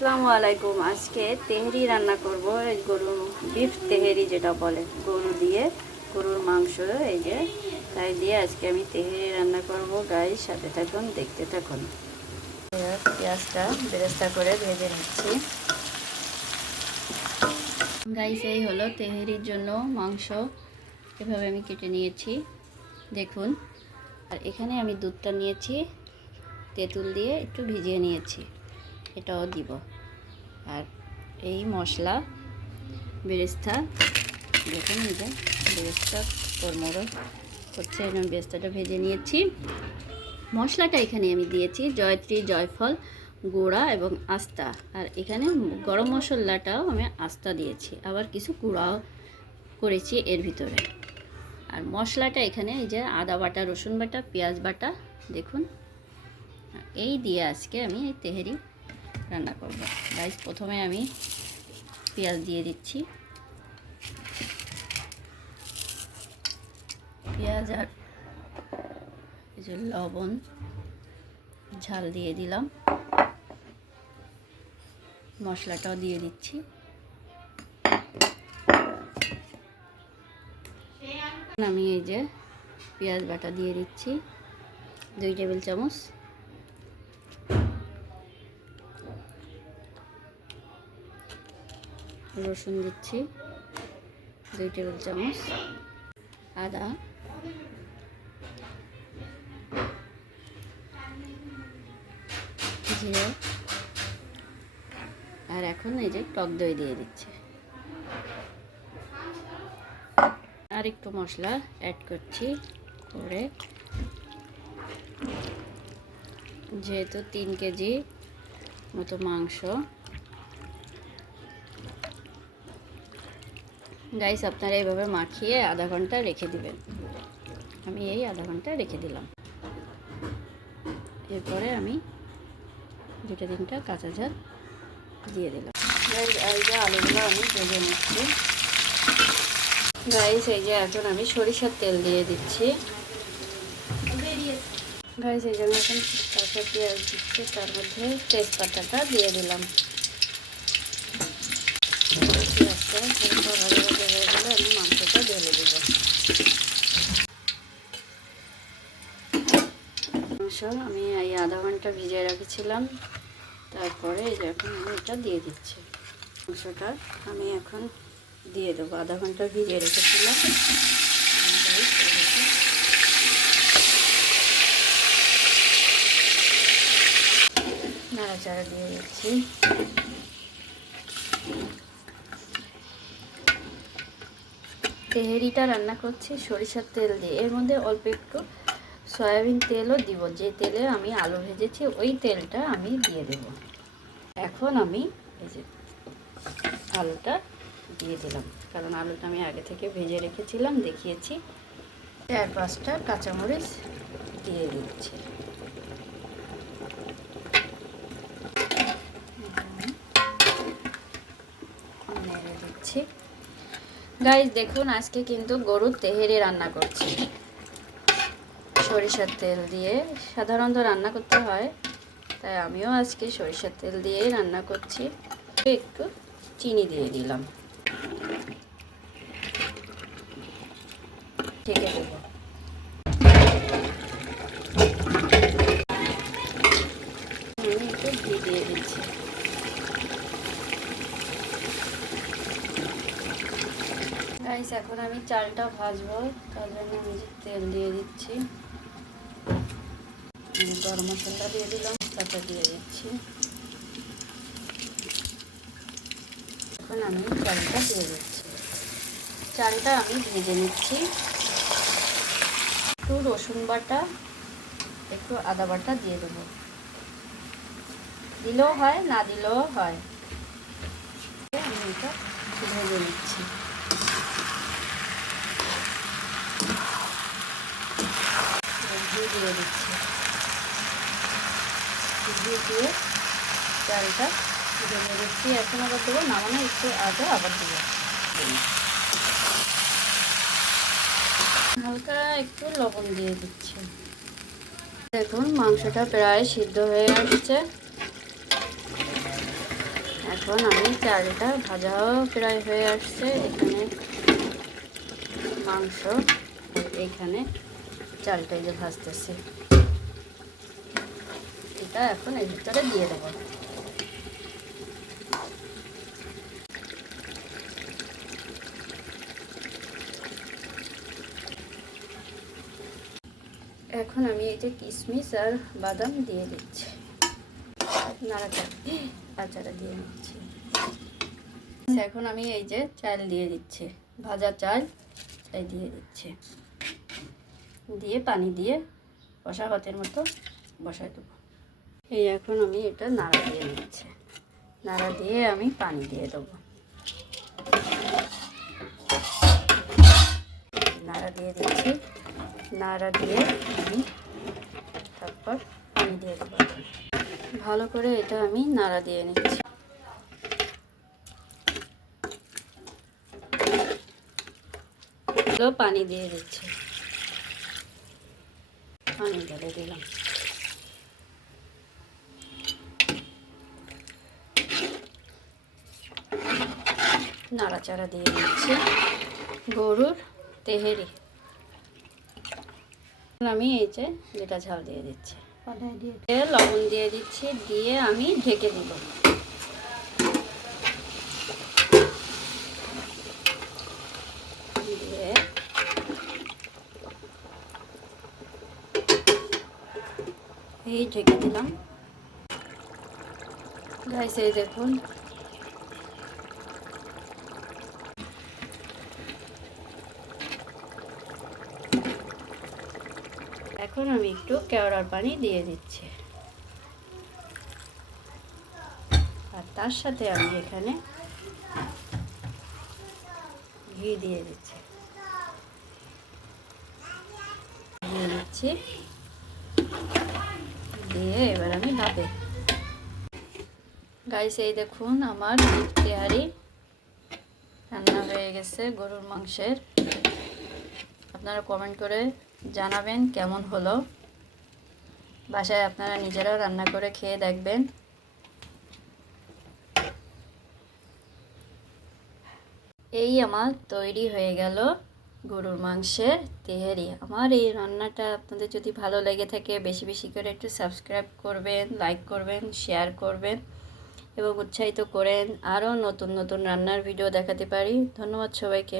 আসসালামু আলাইকুম। আজকে তেহেরি রান্না করব। এই গরুর বিফ তেহেরি যেটা বলে, গরুর মাংস, এই যে তাই দিয়ে আজকে আমি তেহেরি রান্না করব। গাইস সাথে থাকুন, দেখতে থাকুন। পেঁয়াজটা বেরেস্তা করে ভেজে নিচ্ছি। গাইস এই হলো তেহেরির জন্য মাংস, এভাবে আমি কেটে নিয়েছি দেখুন। আর এখানে আমি দুধটা নিয়েছি, তেঁতুল দিয়ে একটু ভিজিয়ে নিয়েছি, এটাও দিব। আর এই মশলা বেরেস্তা দেখুন, এই যে বেরেস্তা কর্মরো হচ্ছে, আমি বেরেস্তাটা ভেজে নিয়েছি। মশলাটা এখানে আমি দিয়েছি জয়ত্রী, জয়ফল, গুঁড়া এবং আস্তা। আর এখানে গরম মশলাটাও আমি আস্তা দিয়েছি, আবার কিছু গুঁড়াও করেছি এর ভিতরে। আর মশলাটা এখানে এই যে আদা বাটা, রসুন বাটা, পেঁয়াজ বাটা দেখুন। এই দিয়ে আজকে আমি এই তেহেরি রান্না করব। গাইস প্রথমে আমি পেঁয়াজ দিয়ে দিচ্ছি, পেঁয়াজ আর এই যে লবণ, ঝাল দিয়ে দিলাম, মশলাটাও দিয়ে দিচ্ছি। আমি এই যে পেঁয়াজ বাটা দিয়ে দিচ্ছি 2 টেবিল চামচ, রসুন দিচ্ছি 2 টেবিল চামচ, আদা, জিরে, আর এখন এই যে টক দই দিয়ে দিচ্ছি। আর একটু মশলা অ্যাড করছি করে, যেহেতু 3 কেজি মতো মাংস। গাইস আপনারা এইভাবে মাখিয়ে আধা ঘন্টা রেখে দিবেন। আমি এই আধা ঘন্টা রেখে দিলাম। এরপরে আমি 2-3টা কাঁচা ঝাল দিয়ে দিলাম। এই যে আলুগুলো আমি ভেজে নিচ্ছি। গাইস এই যে এখন আমি সরিষার তেল দিয়ে দিচ্ছি। গাইস এই যে আমি এখন কাঁচা পেঁয়াজ দিচ্ছি, তার মধ্যে তেজপাতাটা দিয়ে দিলাম। পেঁয়াজটা হালকা ভাজা ভাজা হয়ে গেলে আমি মাংসটা ঢেলে দেবো। মাংস আমি এই আধা ঘন্টা ভিজিয়ে রেখেছিলাম, তারপরে এই যে এখন আমি এটা দিয়ে দিচ্ছি। মাংসটা আমি এখন দিয়ে দেবো, আধা ঘন্টা ভিজিয়ে রেখেছিলাম। নাড়াচাড়া দিয়ে দিচ্ছি। তেহেরিটা রান্না করছি সরিষার তেল দিয়ে, এর মধ্যে অল্প একটু সয়াবিন তেলও দিব। যে তেলে আমি আলু ভেজেছি ওই তেলটা আমি দিয়ে দেব। এখন আমি এই যে আলুটা দিয়ে দিলাম, কারণ আলুটা আমি আগে থেকে ভেজে রেখেছিলাম, দেখিয়েছি। 4-5টা কাঁচামরিচ দিয়ে দিচ্ছি। নেড়ে দিচ্ছি। গাইস দেখুন, আজকে কিন্তু গরুর তেহেরি রান্না করছি সরিষার তেল দিয়ে। সাধারণত রান্না করতে হয়, তাই আমিও আজকে সরিষার তেল দিয়েই রান্না করছি। একটু চিনি দিয়ে দিলাম, ঢেকে দেবো। আমি একটু ঘি দিয়ে দিচ্ছি। গাইস এখন আমি চালটা ভাজবো, তার জন্য আমি তেল দিয়ে দিচ্ছি, গরম মশলা দিয়ে দিলাম, তাতে দিয়ে দিচ্ছি। এখন আমি চালটা দিয়ে দিচ্ছি। চালটা আমি ভেজে নিচ্ছি। একটু রসুন বাটা, একটু আদা বাটা দিয়ে দেবো, দিলেও হয়, না দিলেও হয়। আমি এটা ভেজে নিচ্ছি। দিয়ে দিচ্ছি, দিয়ে চালটা ভেজে দিচ্ছি। এখন আবার দেবো, নামানো একটু আগে আবার দেবো, হালকা একটু লবণ দিয়ে দিচ্ছি। দেখুন মাংসটা প্রায় সিদ্ধ হয়ে আসছে। এখন আমি চালটা ভাজাও প্রায় হয়ে আসছে। এখানে মাংস, এইখানে চালটা এই যে ভাজতেছি, এটা এখন এর ভিতরে দিয়ে দেবো। এখন আমি এই যে কিশমিশ আর বাদাম দিয়ে দিচ্ছি, নাড়াচাড়া দিয়ে নিচ্ছি। এখন আমি এই যে চাল দিয়ে দিচ্ছি, ভাজা চাল তাই দিয়ে দিচ্ছি, দিয়ে পানি দিয়ে কষা ভাতের মতো বসাই দেবো। এই এখন আমি এটা নাড়া দিয়ে নিচ্ছি, নাড়া দিয়ে আমি পানি দিয়ে দেবো, নাড়া দিয়ে দিচ্ছি, নাড়া দিয়ে আমি তারপর পানি দিয়ে দেবো। ভালো করে এটা আমি নাড়া দিয়ে নিচ্ছি। পানি দিয়ে দিচ্ছি, পানি ঢেলে দিলাম। নাড়াচাড়া দিয়ে দিচ্ছি। গরুর তেহেরি আমি এই যে যেটা ঝাল দিয়ে দিচ্ছি, লবণ দিয়ে দিচ্ছি, দিয়ে আমি ঢেকে দিব। দিয়ে এই ঢেকে দিলাম। গাইস এই দেখুন এখন আমি একটু কেওড়ার পানি দিয়ে দিচ্ছি, আর তার সাথে আমি এখানে ঘি দিয়ে দিচ্ছি, দিয়ে দিচ্ছি, দিয়ে এবার আমি ভাপে। গাইস এই দেখুন আমার তেহারি রান্না হয়ে গেছে গরুর মাংসের। আপনারা কমেন্ট করে জানাবেন কেমন হলো। বাসায় আপনারা নিজেরাও রান্না করে খেয়ে দেখবেন। এই আমার তৈরি হয়ে গেল গরুর মাংসের তেহারি। আমার এই রান্নাটা আপনাদের যদি ভালো লেগে থাকে বেশি বেশি করে একটু সাবস্ক্রাইব করবেন, লাইক করবেন, শেয়ার করবেন এবং উৎসাহিত করেন আরও নতুন নতুন রান্নার ভিডিও দেখাতে পারি। ধন্যবাদ সবাইকে।